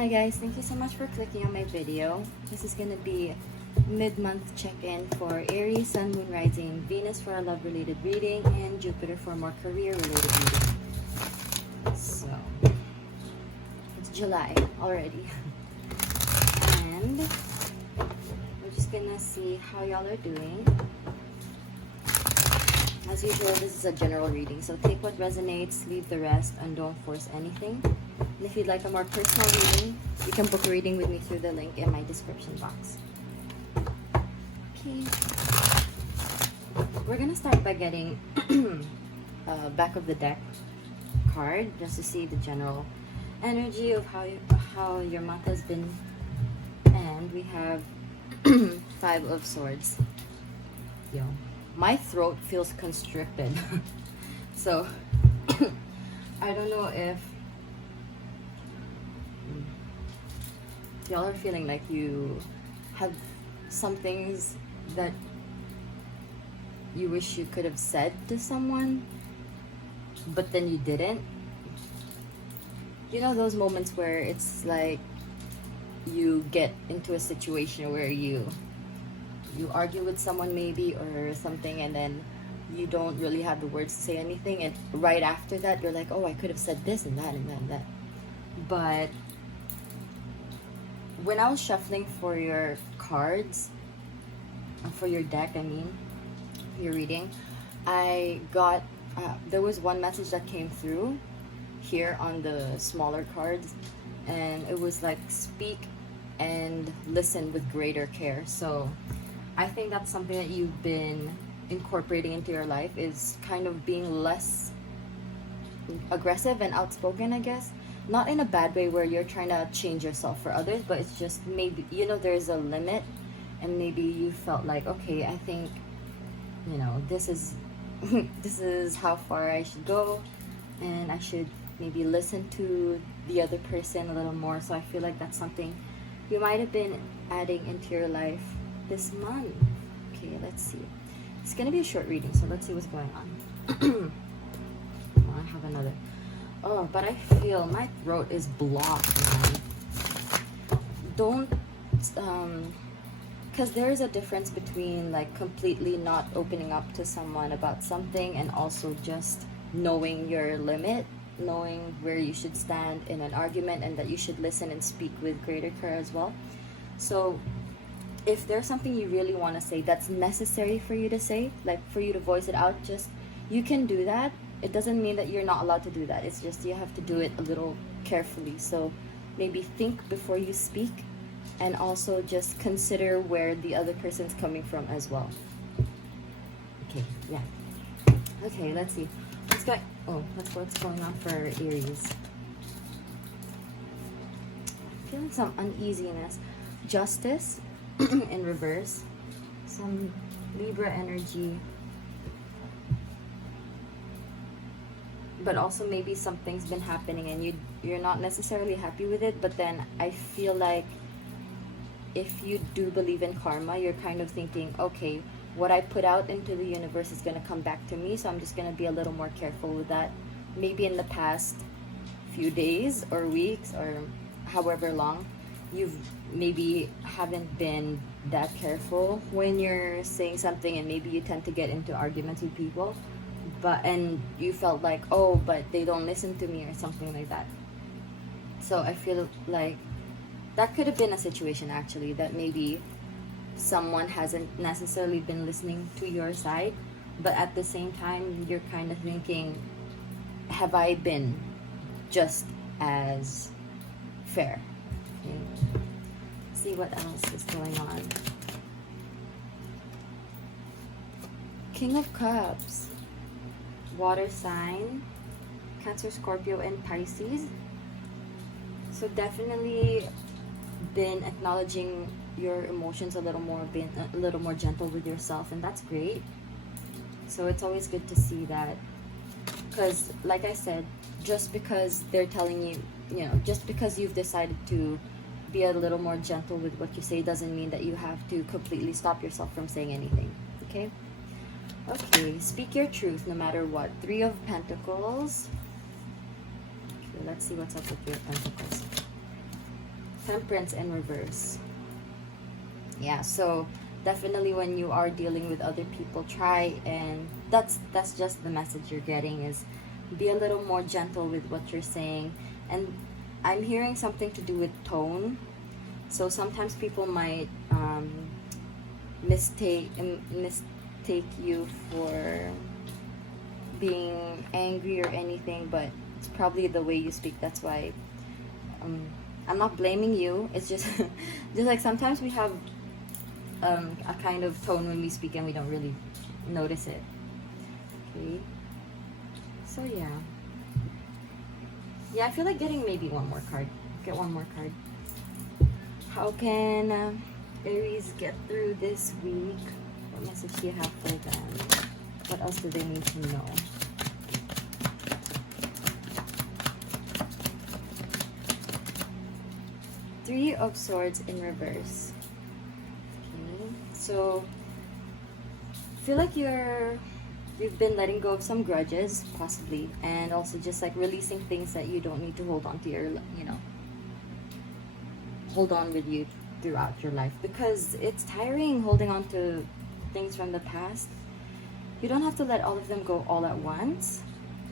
Hi guys, thank you so much for clicking on my video. This is gonna be mid-month check-in for Aries, Sun, Moon, Rising, Venus for a love-related reading, and Jupiter for more career-related reading. So, it's July already. And we're just gonna see how y'all are doing. As usual, this is a general reading, so take what resonates, leave the rest, and don't force anything. And if you'd like a more personal reading, you can book a reading with me through the link in my description box. Okay. We're gonna start by getting back of the deck card just to see the general energy of how your month has been. And we have Five of Swords. Yo, my throat feels constricted. So I don't know if y'all are feeling like you have some things that you wish you could have said to someone, but then you didn't. You know those moments where it's like you get into a situation where you argue with someone maybe or something, and then you don't really have the words to say anything, and right after that you're like, oh, I could have said this and that and that and that. But when I was shuffling for your cards, for your deck, I mean, your reading, I got, there was one message that came through here on the smaller cards, and it was like, speak and listen with greater care. So I think that's something that you've been incorporating into your life, is kind of being less aggressive and outspoken, I guess. Not in a bad way where you're trying to change yourself for others, but it's just maybe, you know, there's a limit, and maybe you felt like, okay, I think, you know, this is this is how far I should go, and I should maybe listen to the other person a little more. So I feel like that's something you might have been adding into your life this month. Okay, let's see. It's gonna be a short reading, so let's see what's going on. I have another. Oh, but I feel my throat is blocked, man. Don't, because there's a difference between like completely not opening up to someone about something and also just knowing your limit, knowing where you should stand in an argument, and that you should listen and speak with greater care as well. So if there's something you really want to say that's necessary for you to say, like for you to voice it out, just, you can do that. It doesn't mean that you're not allowed to do that. It's just you have to do it a little carefully. So maybe think before you speak, and also just consider where the other person's coming from as well. Okay, yeah. Okay, let's see. Let's go. Oh, that's what's going on for Aries. Feeling some uneasiness. Justice in reverse. Some Libra energy. But also maybe something's been happening and you're not necessarily happy with it, but then I feel like if you do believe in karma, you're kind of thinking, okay, what I put out into the universe is going to come back to me, so I'm just going to be a little more careful with that. Maybe in the past few days or weeks or however long, you've maybe haven't been that careful when you're saying something, and maybe you tend to get into arguments with people, and you felt like, oh, but they don't listen to me or something like that. So I feel like that could have been a situation actually, that maybe someone hasn't necessarily been listening to your side, but at the same time you're kind of thinking, have I been just as fair? Okay. See what else is going on. King of Cups, water sign, Cancer, Scorpio, and Pisces. So definitely been acknowledging your emotions a little more, being a little more gentle with yourself, and that's great. So it's always good to see that, because like I said, just because they're telling you, you know, just because you've decided to be a little more gentle with what you say doesn't mean that you have to completely stop yourself from saying anything. Okay? Okay, speak your truth no matter what. Three of Pentacles. Okay, let's see what's up with your Pentacles. Temperance in reverse. Yeah, so definitely when you are dealing with other people, try, and that's just the message you're getting, is be a little more gentle with what you're saying. And I'm hearing something to do with tone. So sometimes people might mistake you for being angry or anything, but it's probably the way you speak. That's why I'm not blaming you. It's just just like sometimes we have a kind of tone when we speak and we don't really notice it. Okay, so yeah, I feel like getting maybe one more card. Get one more card. How can Aries get through this week? What message do you have for them? What else do they need to know? Three of Swords in reverse. Okay, so I feel like you've been letting go of some grudges, possibly, and also just like releasing things that you don't need to hold on to your, hold on with you throughout your life, because it's tiring holding on to things from the past. You don't have to let all of them go all at once,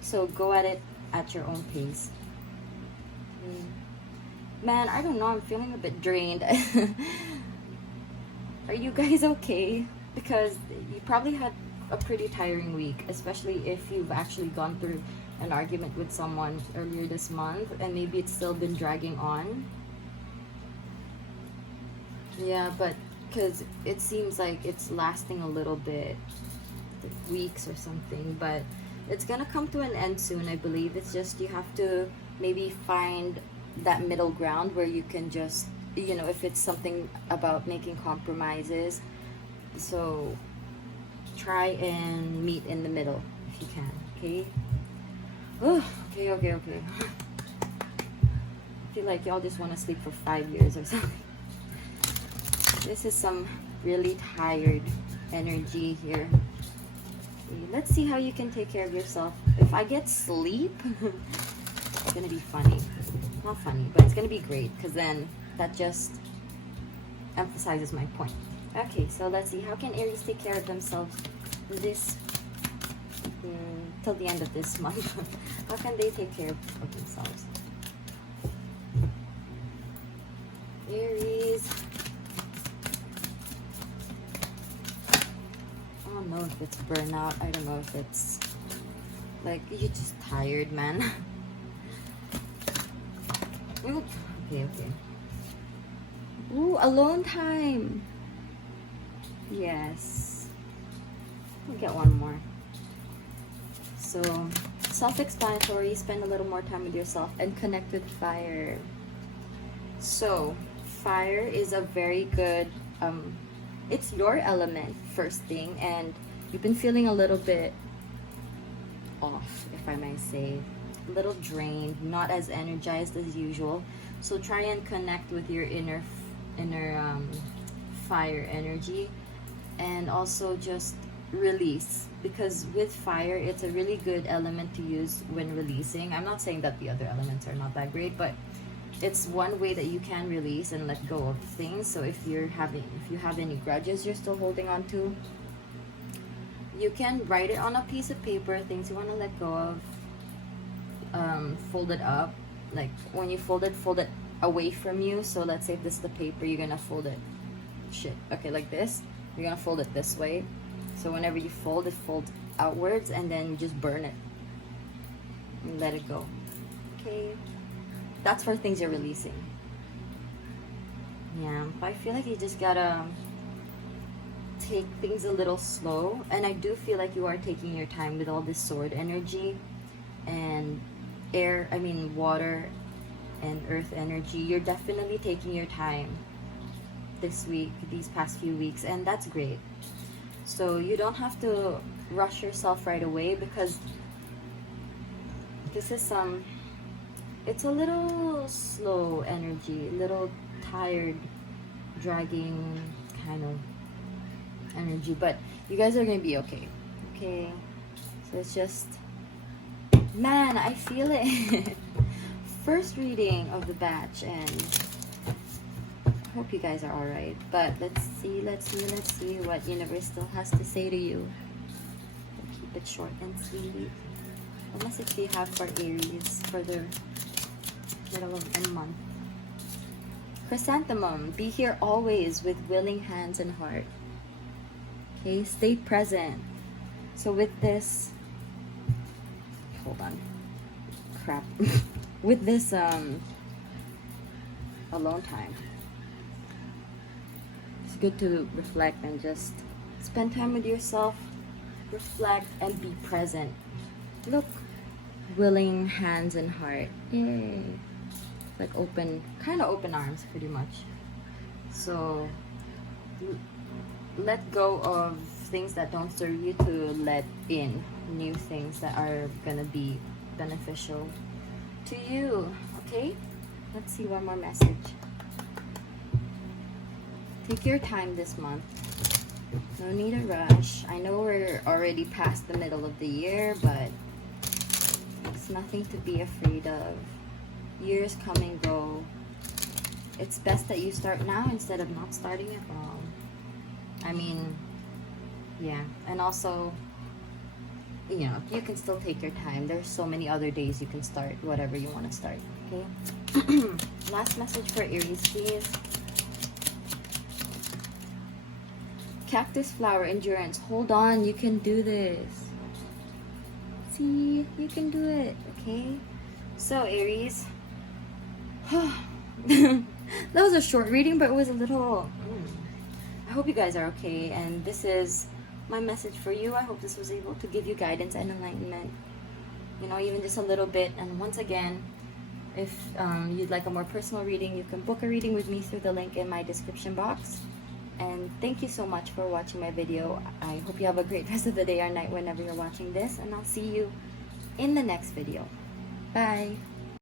so go at it at your own pace. Man, I don't know, I'm feeling a bit drained. Are you guys okay? Because you probably had a pretty tiring week, especially if you've actually gone through an argument with someone earlier this month and maybe it's still been dragging on. Yeah, but because it seems like it's lasting a little bit, weeks or something, but it's gonna come to an end soon, I believe. It's just you have to maybe find that middle ground where you can just, if it's something about making compromises, so try and meet in the middle if you can. Okay. Oh, okay. I feel like y'all just want to sleep for 5 years or something. This is some really tired energy here. Okay, let's see how you can take care of yourself. If I get sleep, it's gonna be funny. Not funny, but it's gonna be great, because then that just emphasizes my point. Okay, so let's see. How can Aries take care of themselves this till the end of this month? How can they take care of themselves? Aries. I don't know if it's burnout. I don't know if it's like you're just tired, man. Okay. Ooh, alone time. Yes. We'll get one more. So, self-explanatory. Spend a little more time with yourself and connect with fire. So, fire is a very good, it's your element, first thing, and you've been feeling a little bit off, if I may say. A little drained, not as energized as usual. So try and connect with your inner fire energy, and also just release, because with fire it's a really good element to use when releasing. I'm not saying that the other elements are not that great, but it's one way that you can release and let go of things. So if you have any grudges you're still holding on to, you can write it on a piece of paper, things you want to let go of. Fold it up, like when you fold it away from you. So let's say this is the paper, you're gonna fold it like this. You're gonna fold it this way, so whenever you fold it, fold outwards, and then you just burn it and let it go. Okay, that's for things you're releasing. Yeah, but I feel like you just gotta take things a little slow, and I do feel like you are taking your time with all this sword energy and water and earth energy. You're definitely taking your time this week, these past few weeks, and that's great. So you don't have to rush yourself right away, because this is it's a little slow energy, a little tired, dragging kind of energy, but you guys are gonna be okay. So it's just, man, I feel it. First reading of the batch, and hope you guys are alright. But let's see what universe still has to say to you. We'll keep it short and sweet. What message do you have for Aries for the middle of the month? Chrysanthemum, be here always with willing hands and heart. Okay, stay present. So with this, hold on, crap. With this alone time, it's good to reflect and just spend time with yourself, reflect and be present. Look, willing hands and heart. Yay. Like open, kind of open arms pretty much. So let go of things that don't serve you to let in new things that are gonna be beneficial to you. Okay, let's see one more message. Take your time this month. No need to rush. I know we're already past the middle of the year, but it's nothing to be afraid of. Years come and go. It's best that you start now instead of not starting at all. I mean, yeah. And also, you know, you can still take your time. There's so many other days you can start whatever you want to start. Okay. Last message for Aries, please. Cactus flower, endurance. Hold on, you can do this. See, you can do it. Okay. So Aries, that was a short reading, but it was a little I hope you guys are okay, and this is my message for you. I hope this was able to give you guidance and enlightenment, you know, even just a little bit. And once again, if you'd like a more personal reading, you can book a reading with me through the link in my description box. And thank you so much for watching my video. I hope you have a great rest of the day or night whenever you're watching this, and I'll see you in the next video. Bye.